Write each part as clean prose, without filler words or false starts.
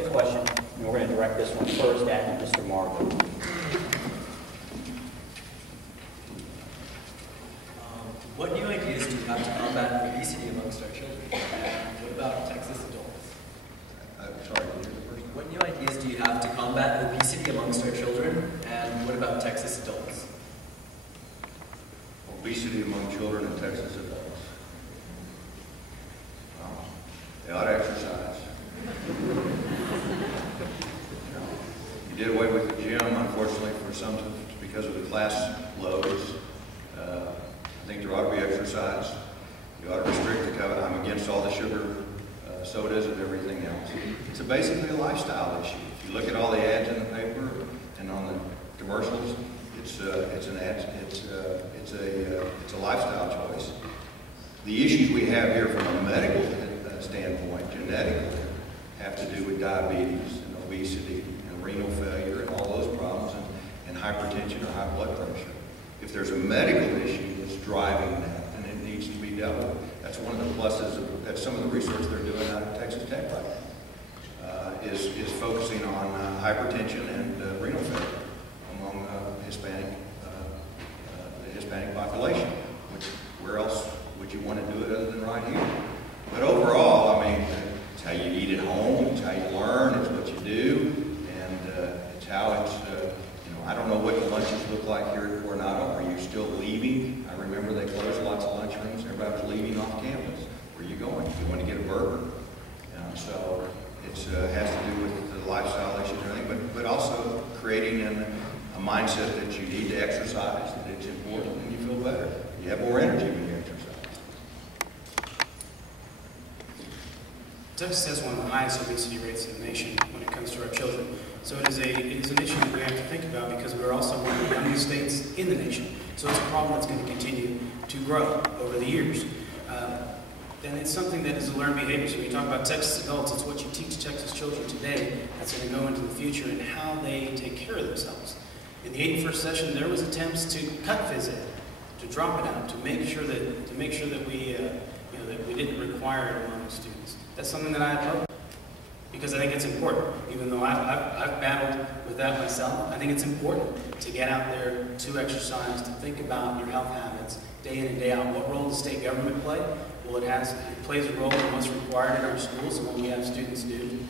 fifth question, and we're going to direct this one first at Mr. Margo. What new ideas do you have to combat obesity amongst our children? And what about Texas adults? Sorry, can you hear the first one? What new ideas do you have to combat obesity amongst our children? And what about Texas adults? Obesity among children and Texas adults. Well, they ought to exercise. You did away with the gym, unfortunately, for some, because of the class loads. I think there ought to be exercise. You ought to restrict the cover. I'm against all the sugar, sodas, and everything else. It's basically a lifestyle issue. If you look at all the ads in the paper and on the commercials, it's a lifestyle choice. The issues we have here from a medical standpoint, genetically, have to do with diabetes and obesity and renal failure and all those problems, and hypertension or high blood pressure. If there's a medical issue that's driving that, then it needs to be dealt with. That's one of the pluses of some of the research they're doing out of Texas Tech right now, is focusing on hypertension and renal failure among the Hispanic population. Which, where else would you want to do it other than right here? But overall, I mean, it's how you eat at home, it's how you learn, it's what you do, and it's how it's. I don't know what the lunches look like here at Coronado. Are you still leaving? I remember they closed lots of lunchrooms. Everybody was leaving off campus. Where are you going? You want to get a burger? So it has to do with the lifestyle issues and everything, but also creating a mindset that you need to exercise, that it's important, and you feel better. You have more energy when you exercise. Texas has one of the highest obesity rates in the nation when it comes to our children. So it is an issue that we have to think about, because we're also one of the youngest states in the nation. So it's a problem that's going to continue to grow over the years. And it's something that is a learned behavior. So when you talk about Texas adults, it's what you teach Texas children today that's going to go into the future and how they take care of themselves. In the 81st session, there was attempts to cut phys ed, to drop it out, to make sure that we didn't require it among students. That's something that I oppose, because I think it's important. Even though I've battled with that myself, I think it's important to get out there, to exercise, to think about your health habits day in and day out. What role does state government play? Well, it plays a role in what's required in our schools and what we have students do.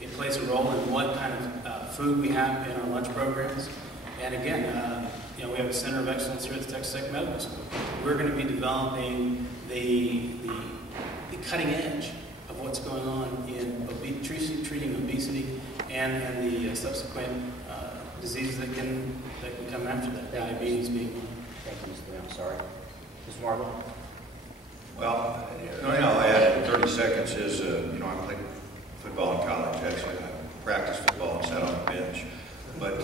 It plays a role in what kind of food we have in our lunch programs. And again, we have a Center of Excellence here at the Texas Tech Medical School. We're going to be developing the cutting edge of what's going on in treating obesity and the subsequent diseases that can come after that, diabetes being one. Thank you, Mr. Lee. I'm sorry. Mr. Margo? Well, the only thing I'll add in 30 seconds is, I played football in college. Actually, I practiced football and sat on the bench. But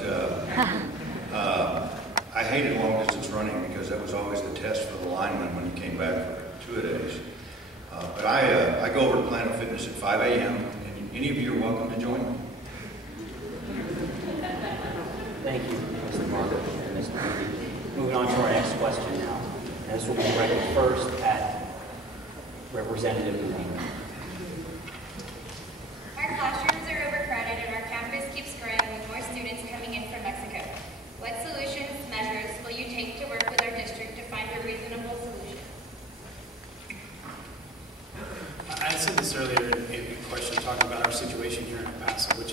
I hated long distance running, because that was always the test for the lineman when you came back for two-a-days. But I go over to Planet Fitness at 5 a.m., and any of you are welcome to join me. Thank you, Mr. Margo and Mr. Moody. Moving on to our next question now. And this will be directed first at Representative Moody. Our classrooms are overcrowded and our campus keeps growing with more students coming in from Mexico. What solutions, measures will you take to work with our district to find a reasonable solution? I said this earlier in a question talking about our situation here in El Paso, which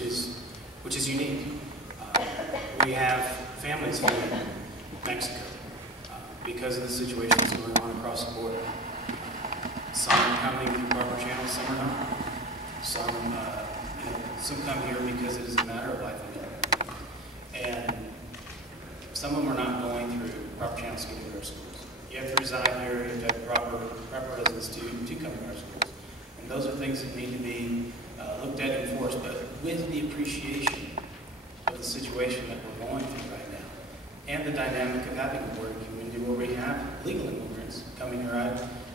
is unique. We have families from Mexico because of the situation that's going on across the border. Some are coming through proper channels, some are not. Some come here because it is a matter of life and death. And some of them are not going through proper channels to get into our schools. You have to reside here, you have to have proper residence to come to our schools. And those are things that need to be looked at and enforced, but with the appreciation of the situation that we're going through right now, and the dynamic of having a border community where we have legal immigrants coming here.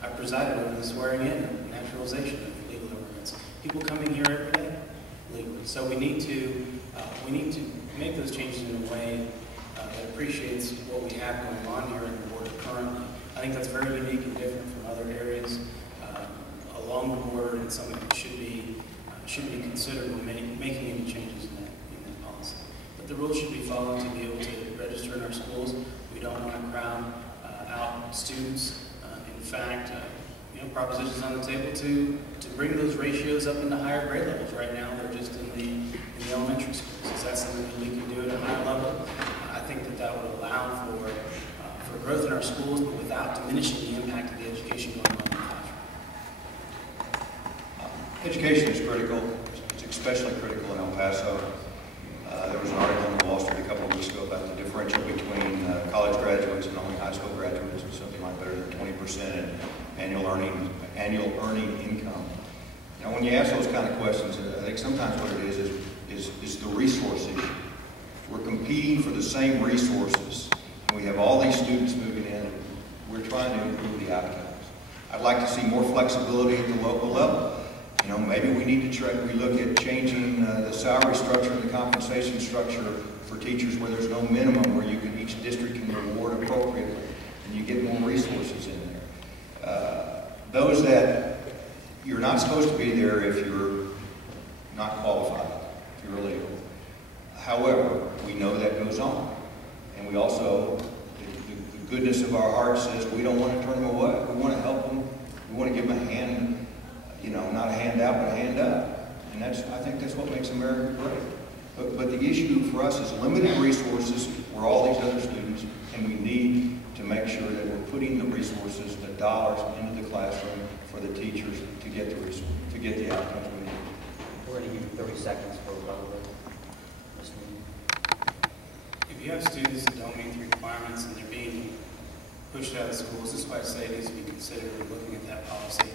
I presided over the swearing in and naturalization of legal immigrants. People coming here every day legally. So we need to make those changes in a way that appreciates what we have going on here in the border currently. I think that's very unique and different from other areas along the border, and something that should should be considered when making any changes in that policy. But the rules should be followed to be able to register in our schools. We don't want to crowd out students. In fact, propositions on the table to bring those ratios up into higher grade levels. Right now, they're just in the elementary schools. Is that something that we can do at a higher level? I think that would allow for growth in our schools, but without diminishing the impact of the education going on in the classroom. Education is critical. It's especially critical in El Paso. There was an article in the Wall Street a couple of weeks ago about the differential between college graduates and only high school graduates, was something like better than 20% in annual earning income. Now, when you ask those kind of questions, I think sometimes what it is the resource issue. We're competing for the same resources, and we have all these students moving in. We're trying to improve the outcomes. I'd like to see more flexibility at the local level. Maybe we need to look at changing the salary structure and the compensation structure for teachers where there's no minimum, where each district can reward appropriately, and you get more resources in there. Those that you're not supposed to be there if you're not qualified, if you're illegal. However, we know that goes on, and we also, the goodness of our heart says we don't want to turn them away. We want to help them. We want to give them a hand. Not a handout, but a hand up. And I think that's what makes America great. But the issue for us is limited resources for all these other students, and we need to make sure that we're putting the resources, the dollars into the classroom for the teachers to get the resources, to get the outcomes we need. We're going to give you 30 seconds for rebuttal. If you have students that don't meet the requirements and they're being pushed out of schools, this is why I say it needs to be considered when looking at that policy.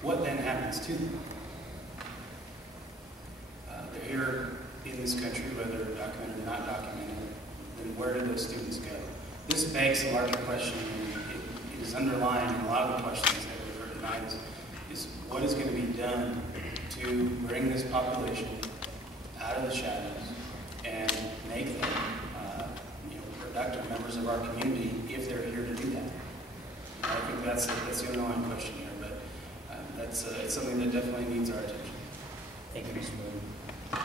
What then happens to them? They're here in this country, whether documented or not documented, then where do those students go? This begs a larger question, and it is underlying a lot of the questions that we've heard tonight, is what is going to be done to bring this population out of the shadows and make them productive members of our community if they're here to do that. I think that's the underlying question here. It's something that definitely needs our attention. Thank you, Mr. Moody.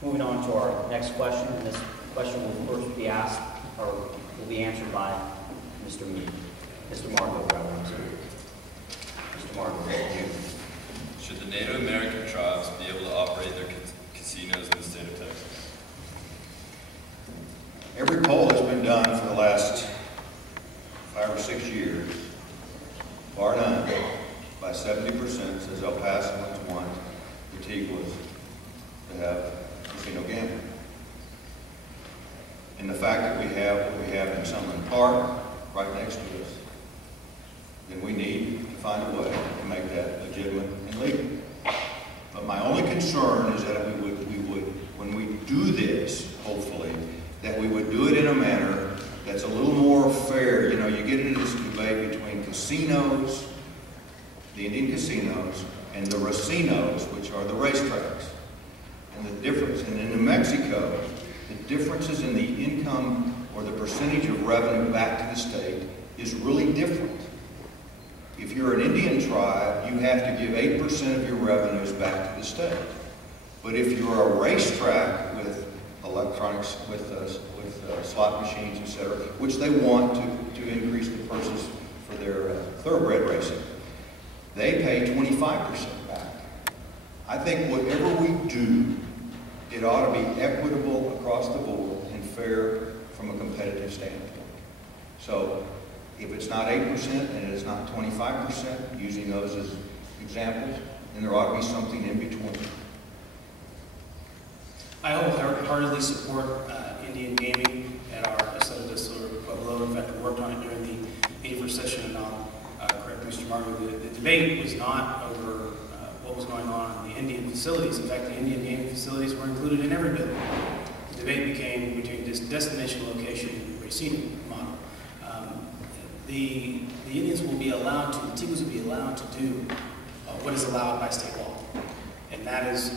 Moving on to our next question, and this question will first be asked, or will be answered by Mr. Moody. Mr. Margo, rather. Mr. Margo, thank you. Should the Native American tribes be able to operate their casinos in the state of Texas? Every poll has been done for the last 5 or 6 years, bar none, by 70% says El Pasoans want the Tiguas to have casino gambling. And the fact that we have what we have in Summerlin Park right next to us, then we need to find a way to make that legitimate and legal. But my only concern is that we would, when we do this, hopefully, that we would do it in a manner that's a little more fair. You get into this debate between casinos, the Indian casinos, and the racinos, which are the racetracks. And the difference, and in New Mexico, the differences in the income or the percentage of revenue back to the state is really different. If you're an Indian tribe, you have to give 8% of your revenues back to the state. But if you're a racetrack with electronics, with slot machines, etc., which they want to increase the purses for their thoroughbred racing, they pay 25% back. I think whatever we do, it ought to be equitable across the board and fair from a competitive standpoint. So if it's not 8% and it is not 25%, using those as examples, then there ought to be something in between. I wholeheartedly support Indian gaming at our facilities or Pueblo. In fact, we worked on it during the 81st session, and I'll correct Mr. Margo. The debate was not over what was going on in the Indian facilities. In fact, the Indian gaming facilities were included in every bill. The debate became between this destination location and racino model. The Indians will be allowed to, the Tiguas will be allowed to do what is allowed by state law. And that's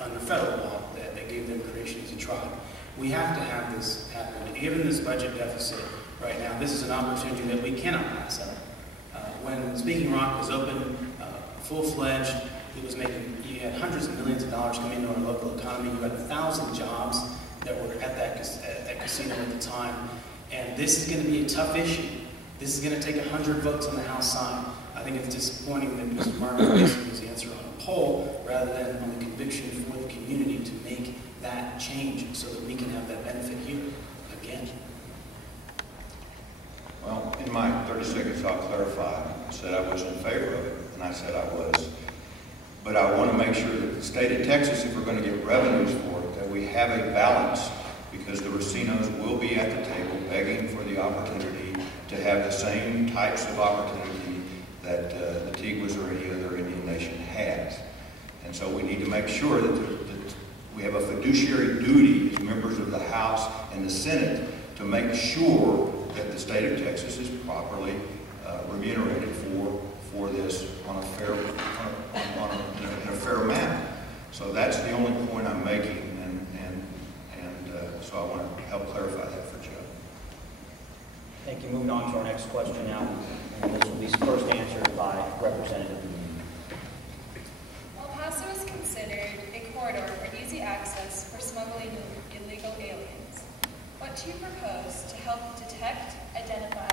under federal law that gave them creation as a tribe. We have to have this happen. Given this budget deficit right now, this is an opportunity that we cannot pass up. When Speaking Rock was open, full-fledged, that was making, you had hundreds of millions of dollars coming into our local economy. You had 1,000 jobs that were at that casino at the time. And this is going to be a tough issue. This is going to take 100 votes on the House side. I think it's disappointing that Mr. Margo basically was the answer on a poll rather than on the conviction for the community to make that change so that we can have that benefit here again. Well, in my 30 seconds, I'll clarify. I said I was in favor of it, and I said I was. But I want to make sure that the state of Texas, if we're going to get revenues for it, that we have a balance, because the racinos will be at the table begging for the opportunity to have the same types of opportunity that the Tiguas or any other Indian nation has. And so we need to make sure that we have a fiduciary duty as members of the House and the Senate to make sure that the state of Texas is properly remunerated for this on a fair in a fair manner. So that's the only point I'm making, and so I want to help clarify that for Joe. Thank you. Moving on to our next question now, and this will be first answered by Representative Moody. El Paso is considered a corridor for easy access for smuggling illegal aliens. What do you propose to help detect, identify,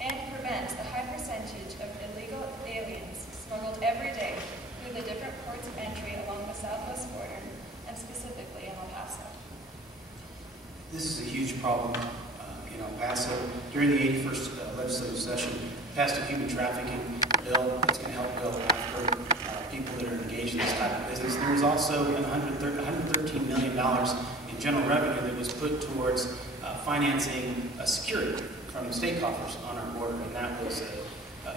and prevent the high percentage of illegal aliens smuggled every day through the different ports of entry along the southwest border, and specifically in El Paso? This is a huge problem in El Paso. During the 81st legislative session, passed a human trafficking bill that's going to help go after people that are engaged in this type of business. There was also $113 million in general revenue that was put towards financing security from the state coffers on our border, and that was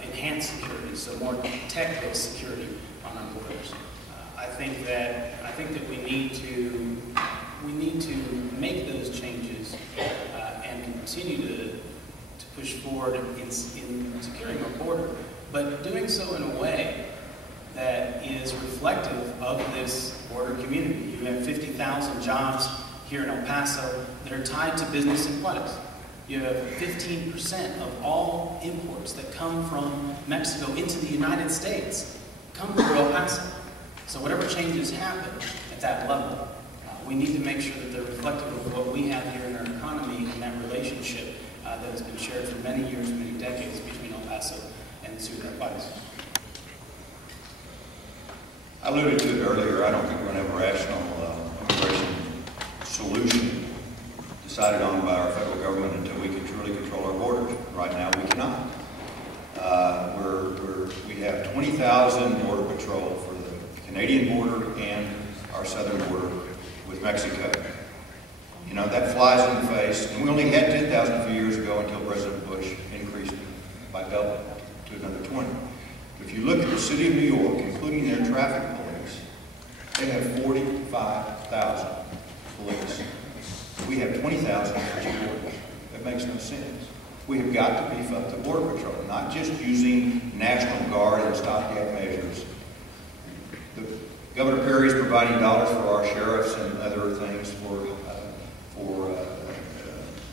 enhanced security, so more tech-based security on our borders. I think that we need to make those changes and continue to push forward in securing our border, but doing so in a way that is reflective of this border community. You have 50,000 jobs here in El Paso that are tied to business in Juarez. You have 15% of all imports that come from Mexico into the United States come through El Paso. So whatever changes happen at that level, we need to make sure that they're reflective of what we have here in our economy and that relationship that has been shared for many years, many decades between El Paso and Ciudad Juarez. I alluded to it earlier. I don't think we're going to have a rational immigration solution decided on by our federal government until we can truly control our borders. Right now, we cannot. We have 20,000 Border Patrol for the Canadian border and our southern border with Mexico. You know, that flies in the face. And we only had 10,000 a few years ago until President Bush increased it by double to another 20. If you look at the city of New York, including their traffic police, they have 45,000 police. We have 20,000 borders. That makes no sense. We have got to beef up the Border Patrol, not just using National Guard and stopgap measures. Governor Perry is providing dollars for our sheriffs and other things for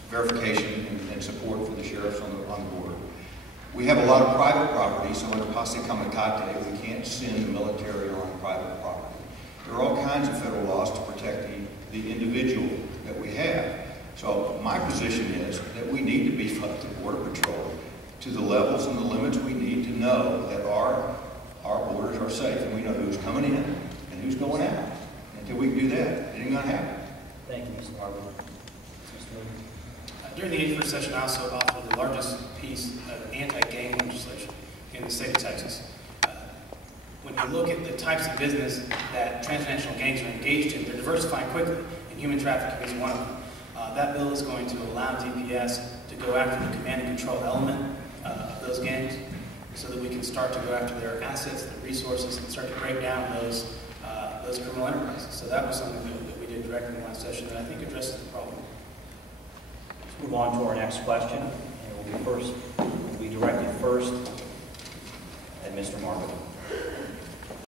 verification and support for the sheriffs on the border. We have a lot of private property, so under Posse Comitatus, we can't send the military on private property. There are all kinds of federal laws to protect the individual that we have. So my position is that we need to beef up the Border Patrol to the levels and the limits we need to know that our borders are safe and we know who's coming in and who's going out. Until we can do that, it ain't going to happen. Thank you, Mr. Margo. Mr. Moody. During the 81st session, I also authored the largest piece of anti-gang legislation in the state of Texas. When you look at the types of business that transnational gangs are engaged in, they're diversifying quickly, and human trafficking is one of them. That bill is going to allow DPS to go after the command and control element of those gangs so that we can start to go after their assets, their resources, and start to break down those criminal enterprises. So that was something that we did directly in the last session that I think addresses the problem. Let's move on to our next question, and it will be directed first at Mr. Margo.